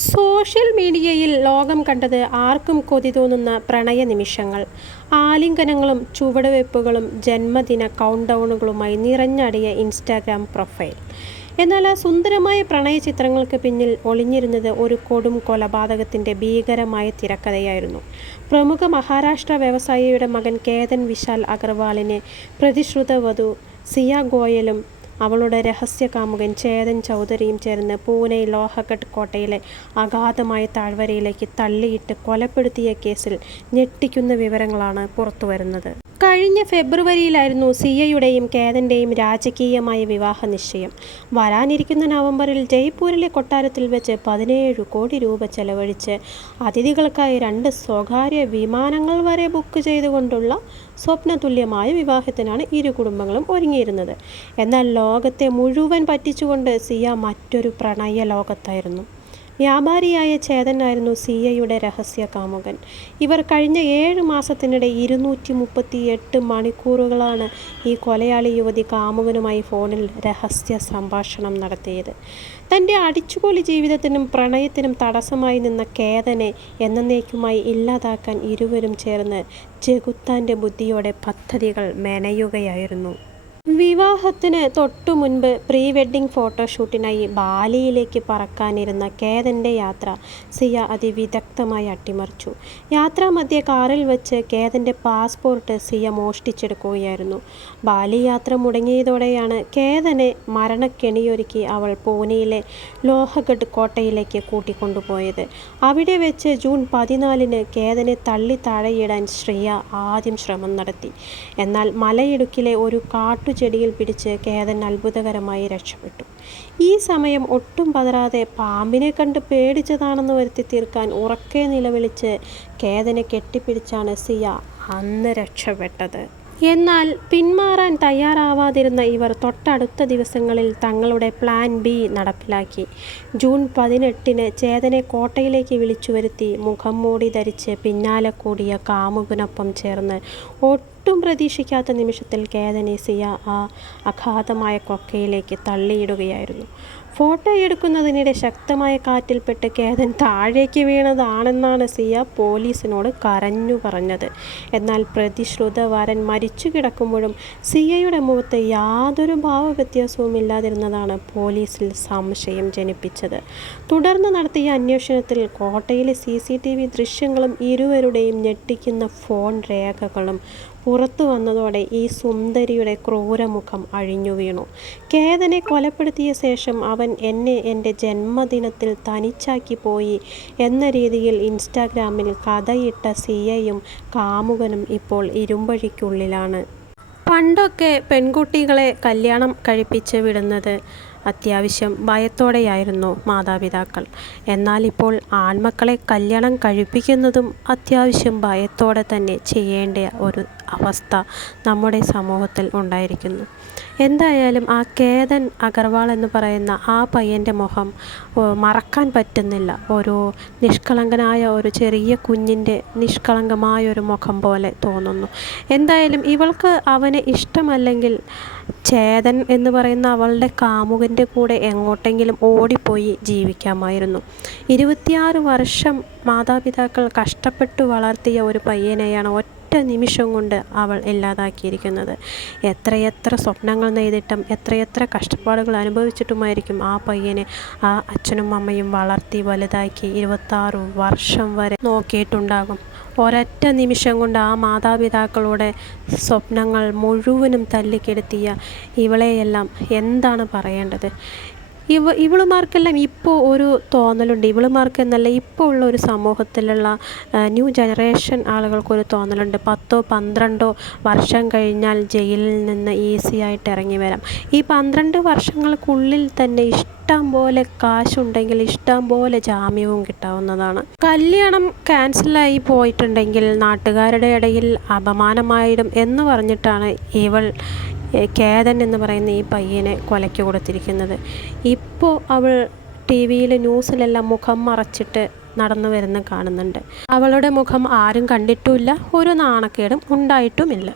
Social മീഡിയയിൽ ലോകം കണ്ടത് ആർക്കും കൊതി തോന്നുന്ന പ്രണയ നിമിഷങ്ങൾ. ആലിംഗനങ്ങളും ചുവടുവയ്പ്പുകളും ജന്മദിന കൗണ്ട്ഡൗണുകളുമായി നിറഞ്ഞടിയ ഇൻസ്റ്റാഗ്രാം പ്രൊഫൈൽ. എന്നാൽ ആ സുന്ദരമായ പ്രണയ ചിത്രങ്ങൾക്ക് പിന്നിൽ ഒളിഞ്ഞിരുന്നത് ഒരു കൊടും കൊലപാതകത്തിൻ്റെ ഭീകരമായ തിരക്കഥയായിരുന്നു. പ്രമുഖ മഹാരാഷ്ട്ര വ്യവസായിയുടെ മകൻ കേതൻ വിശാൽ അഗർവാളിനെ പ്രതിശ്രുത വധു സിയ ഗോയലും അവളുടെ രഹസ്യ കാമുകൻ ചേതൻ ചൗധരിയും ചേർന്ന് പൂനെ ലോഹഗഡ് കോട്ടയിലെ അഗാധമായ താഴ്വരയിലേക്ക് തള്ളിയിട്ട് കൊലപ്പെടുത്തിയ കേസിൽ ഞെട്ടിക്കുന്ന വിവരങ്ങളാണ് പുറത്തുവരുന്നത്. കഴിഞ്ഞ ഫെബ്രുവരിയിലായിരുന്നു സിയയുടെയും കേതൻ്റെയും രാജകീയമായ വിവാഹ നിശ്ചയം. വരാനിരിക്കുന്ന നവംബറിൽ ജയ്പൂരിലെ കൊട്ടാരത്തിൽ വെച്ച് 17 കോടി രൂപ ചെലവഴിച്ച് അതിഥികൾക്കായി 2 സ്വകാര്യ വിമാനങ്ങൾ വരെ ബുക്ക് ചെയ്തുകൊണ്ടുള്ള സ്വപ്നതുല്യമായ വിവാഹത്തിനാണ് ഇരു കുടുംബങ്ങളും ഒരുങ്ങിയിരുന്നത്. എന്നാൽ ലോകത്തെ മുഴുവൻ പറ്റിച്ചുകൊണ്ട് സിയ മറ്റൊരു പ്രണയ ലോകത്തായിരുന്നു. വ്യാപാരിയായ ചേതനായിരുന്നു സിയയുടെ രഹസ്യ കാമുകൻ. ഇവർ കഴിഞ്ഞ 7 മാസത്തിനിടെ 238 മണിക്കൂറുകളാണ് ഈ കൊലയാളി യുവതി കാമുകനുമായി ഫോണിൽ രഹസ്യ സംഭാഷണം നടത്തിയത്. തൻ്റെ അടിച്ചുപൊളി ജീവിതത്തിനും പ്രണയത്തിനും തടസ്സമായി നിന്ന കേതനെ എന്നേക്കുമായി ഇല്ലാതാക്കാൻ ഇരുവരും ചേർന്ന് ചെകുത്താൻ്റെ ബുദ്ധിയോടെ പദ്ധതികൾ മെനയുകയായിരുന്നു. വിവാഹത്തിന് തൊട്ടു മുൻപ് പ്രീ വെഡ്ഡിംഗ് ഫോട്ടോഷൂട്ടിനായി ബാലിയിലേക്ക് പറക്കാനിരുന്ന കേതൻ്റെ യാത്ര സിയ അതിവിദഗ്ധമായി അട്ടിമറിച്ചു. യാത്രാമധ്യേ കാറിൽ വെച്ച് കേതൻ്റെ പാസ്പോർട്ട് സിയ മോഷ്ടിച്ചെടുക്കുകയായിരുന്നു. ബാലി യാത്ര മുടങ്ങിയതോടെയാണ് കേതനെ മരണക്കെണിയൊരുക്കി അവൾ പൂനെയിലെ ലോഹഗഡ് കോട്ടയിലേക്ക് കൂട്ടിക്കൊണ്ടുപോയത്. അവിടെ വെച്ച് ജൂൺ 14-ന് കേതനെ തള്ളി താഴെയിടാൻ ശ്രിയ ആദ്യം ശ്രമം നടത്തി. എന്നാൽ മലയിടുക്കിലെ ഒരു ചെടിയിൽ പിടിച്ച് കേതൻ അത്ഭുതകരമായി രക്ഷപ്പെട്ടു. ഈ സമയം ഒട്ടും പതറാതെ പാമ്പിനെ കണ്ട് പേടിച്ചതാണെന്ന് വരുത്തി തീർക്കാൻ ഉറക്കെ നിലവിളിച്ച് കേതനെ കെട്ടിപ്പിടിച്ചാണ് സിയ അന്ന് രക്ഷപ്പെട്ടത്. എന്നാൽ പിന്മാറാൻ തയ്യാറാവാതിരുന്ന ഇവർ തൊട്ടടുത്ത ദിവസങ്ങളിൽ തങ്ങളുടെ പ്ലാൻ ബി നടപ്പിലാക്കി. ജൂൺ 18-ന് ചേതനെ കോട്ടയിലേക്ക് വിളിച്ചു വരുത്തി മുഖം മൂടി ധരിച്ച് പിന്നാലെ കൂടിയ കാമുകനൊപ്പം ചേർന്ന് ഒട്ടും പ്രതീക്ഷിക്കാത്ത നിമിഷത്തിൽ കേതനെ സിയ ആ അഗാധമായ കൊക്കയിലേക്ക് തള്ളിയിടുകയായിരുന്നു. ഫോട്ടോ എടുക്കുന്നതിനിടെ ശക്തമായ കാറ്റിൽപ്പെട്ട് കേതൻ താഴേക്ക് വീണതാണെന്നാണ് സിയ പോലീസിനോട് കരഞ്ഞു പറഞ്ഞത്. എന്നാൽ പ്രതിശ്രുത വരൻ മരിച്ചു കിടക്കുമ്പോഴും സിയയുടെ മുഖത്ത് യാതൊരു ഭാവവ്യത്യാസവും ഇല്ലാതിരുന്നതാണ് പോലീസിൽ സംശയം ജനിപ്പിച്ചത്. തുടർന്ന് നടത്തിയ അന്വേഷണത്തിൽ കോട്ടയിലെ CCTV ദൃശ്യങ്ങളും ഇരുവരുടെയും ഞെട്ടിക്കുന്ന ഫോൺ രേഖകളും പുറത്തു വന്നതോടെ ഈ സുന്ദരിയുടെ ക്രൂരമുഖം അഴിഞ്ഞു വീണു. കേതനെ കൊലപ്പെടുത്തിയ ശേഷം അവൻ എന്നെ എൻ്റെ ജന്മദിനത്തിൽ തനിച്ചാക്കി പോയി എന്ന രീതിയിൽ ഇൻസ്റ്റാഗ്രാമിൽ കഥയിട്ട സിയയും കാമുകനും ഇപ്പോൾ ഇരുമ്പഴിക്കുള്ളിലാണ്. പണ്ടൊക്കെ പെൺകുട്ടികളെ കല്യാണം കഴിപ്പിച്ച് വിടുന്നത് അത്യാവശ്യം ഭയത്തോടെയായിരുന്നു മാതാപിതാക്കൾ. എന്നാൽ ഇപ്പോൾ ആൺമക്കളെ കല്യാണം കഴിപ്പിക്കുന്നതും അത്യാവശ്യം ഭയത്തോടെ തന്നെ ചെയ്യേണ്ട ഒരു അവസ്ഥ നമ്മുടെ സമൂഹത്തിൽ ഉണ്ടായിരിക്കുന്നു. എന്തായാലും ആ കേതൻ അഗർവാൾ എന്ന് പറയുന്ന ആ പയ്യൻ്റെ മുഖം മറക്കാൻ പറ്റുന്നില്ല. ഒരു നിഷ്കളങ്കനായ ഒരു ചെറിയ കുഞ്ഞിൻ്റെ നിഷ്കളങ്കമായ ഒരു മുഖം പോലെ തോന്നുന്നു. എന്തായാലും ഇവൾക്ക് അവനെ ഇഷ്ടമല്ലെങ്കിൽ ചേതൻ എന്ന് പറയുന്ന അവളുടെ കാമുകൻ്റെ കൂടെ എങ്ങോട്ടെങ്കിലും ഓടിപ്പോയി ജീവിക്കാമായിരുന്നു. 26 വർഷം മാതാപിതാക്കൾ കഷ്ടപ്പെട്ടു വളർത്തിയ ഒരു പയ്യനെയാണ് ഒറ്റ നിമിഷം കൊണ്ട് അവൾ ഇല്ലാതാക്കിയിരിക്കുന്നത്. എത്രയെത്ര സ്വപ്നങ്ങൾ നെയ്തിട്ടും എത്രയെത്ര കഷ്ടപ്പാടുകൾ അനുഭവിച്ചിട്ടുമായിരിക്കും ആ പയ്യനെ ആ അച്ഛനും അമ്മയും വളർത്തി വലുതാക്കി 26 വർഷം വരെ നോക്കിയിട്ടുണ്ടാകും. ഒരൊറ്റ നിമിഷം കൊണ്ട് ആ മാതാപിതാക്കളുടെ സ്വപ്നങ്ങൾ മുഴുവനും തല്ലിക്കെടുത്തിയ ഇവളെയെല്ലാം എന്താണ് പറയേണ്ടത്? ഇവളുമാർക്കെല്ലാം ഇപ്പോൾ ഒരു തോന്നലുണ്ട്. ഇവളുമാർക്കെന്നല്ല, ഇപ്പോൾ ഉള്ള ഒരു സമൂഹത്തിലുള്ള ന്യൂ ജനറേഷൻ ആളുകൾക്കൊരു തോന്നലുണ്ട്. 10-12 വർഷം കഴിഞ്ഞാൽ ജയിലിൽ നിന്ന് ഈസി ആയിട്ട് ഇറങ്ങി വരാം. ഈ 12 വർഷങ്ങൾക്കുള്ളിൽ തന്നെ ഇഷ്ടം പോലെ കാശുണ്ടെങ്കിൽ ഇഷ്ടം പോലെ ജാമ്യവും കിട്ടാവുന്നതാണ്. കല്യാണം ക്യാൻസലായി പോയിട്ടുണ്ടെങ്കിൽ നാട്ടുകാരുടെ ഇടയിൽ അപമാനമായിടും എന്ന് പറഞ്ഞിട്ടാണ് ഇവൾ കേതൻ എന്ന് പറയുന്ന ഈ പയ്യനെ കൊലയ്ക്ക് കൊടുത്തിരിക്കുന്നത്. ഇപ്പോൾ അവൾ TV-യിൽ ന്യൂസിലെല്ലാം മുഖം മറച്ചിട്ട് നടന്നു വരുന്ന കാണുന്നുണ്ട്. അവളുടെ മുഖം ആരും കണ്ടിട്ടുമില്ല, ഒരു നാണക്കേടും ഉണ്ടായിട്ടുമില്ല.